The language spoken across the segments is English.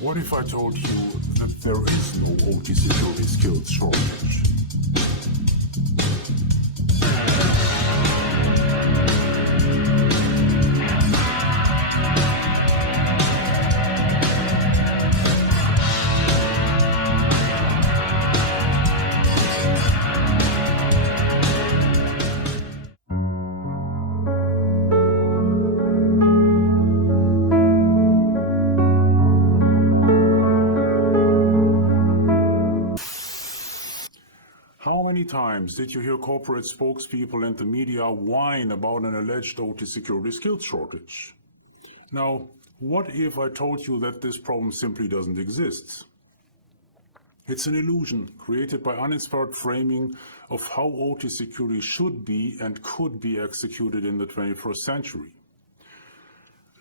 What if I told you that there is no OT security skills shortage? How many times did you hear corporate spokespeople and the media whine about an alleged OT security skills shortage? Now, what if I told you that this problem simply doesn't exist? It's an illusion created by uninspired framing of how OT security should be and could be executed in the 21st century.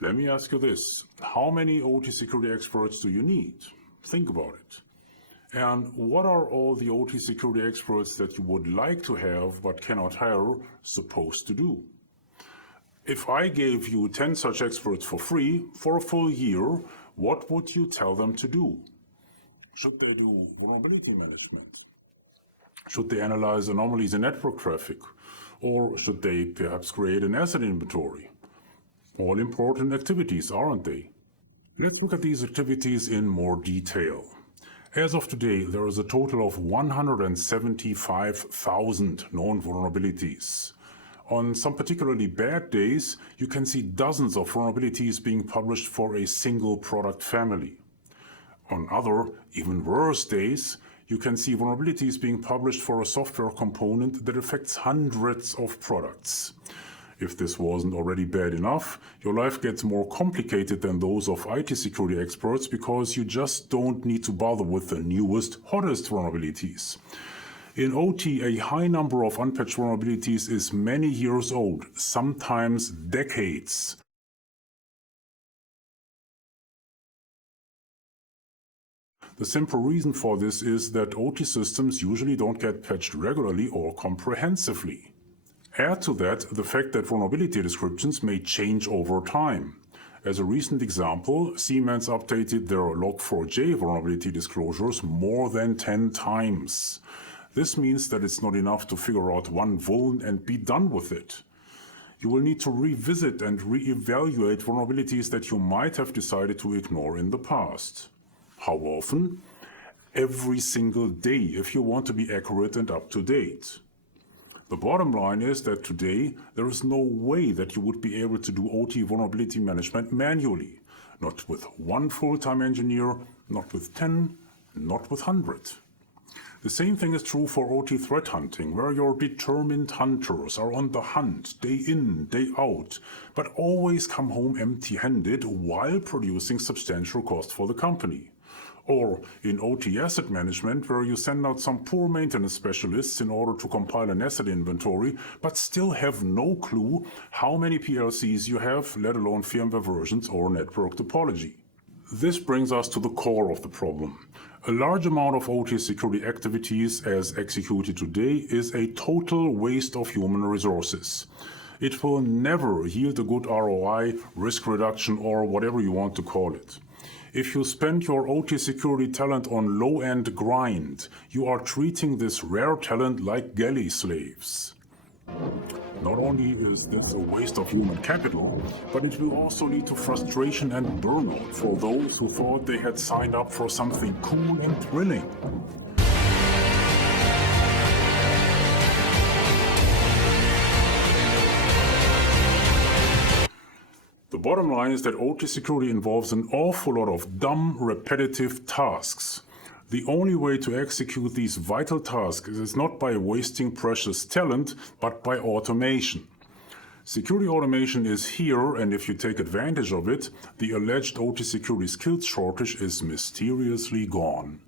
Let me ask you this: how many OT security experts do you need? Think about it. And what are all the OT security experts that you would like to have but cannot hire supposed to do? If I gave you 10 such experts for free for a full year, what would you tell them to do? Should they do vulnerability management? Should they analyze anomalies in network traffic? Or should they perhaps create an asset inventory? All important activities, aren't they? Let's look at these activities in more detail. As of today, there is a total of 175,000 known vulnerabilities. On some particularly bad days, you can see dozens of vulnerabilities being published for a single product family. On other, even worse days, you can see vulnerabilities being published for a software component that affects hundreds of products. If this wasn't already bad enough, your life gets more complicated than those of IT security experts because you just don't need to bother with the newest, hottest vulnerabilities. In OT, a high number of unpatched vulnerabilities is many years old, sometimes decades. The simple reason for this is that OT systems usually don't get patched regularly or comprehensively. Add to that the fact that vulnerability descriptions may change over time. As a recent example, Siemens updated their Log4j vulnerability disclosures more than 10 times. This means that it's not enough to figure out one vuln and be done with it. You will need to revisit and re-evaluate vulnerabilities that you might have decided to ignore in the past. How often? Every single day if you want to be accurate and up to date. The bottom line is that today there is no way that you would be able to do OT vulnerability management manually. Not with one full-time engineer, not with 10, not with 100. The same thing is true for OT threat hunting, where your determined hunters are on the hunt day in, day out, but always come home empty-handed while producing substantial cost for the company. Or in OT asset management, where you send out some poor maintenance specialists in order to compile an asset inventory, but still have no clue how many PLCs you have, let alone firmware versions or network topology. This brings us to the core of the problem. A large amount of OT security activities as executed today is a total waste of human resources. It will never yield a good ROI, risk reduction, or whatever you want to call it. If you spend your OT security talent on low-end grind, you are treating this rare talent like galley slaves. Not only is this a waste of human capital, but it will also lead to frustration and burnout for those who thought they had signed up for something cool and thrilling. The bottom line is that OT security involves an awful lot of dumb, repetitive tasks. The only way to execute these vital tasks is not by wasting precious talent, but by automation. Security automation is here, and if you take advantage of it, the alleged OT security skills shortage is mysteriously gone.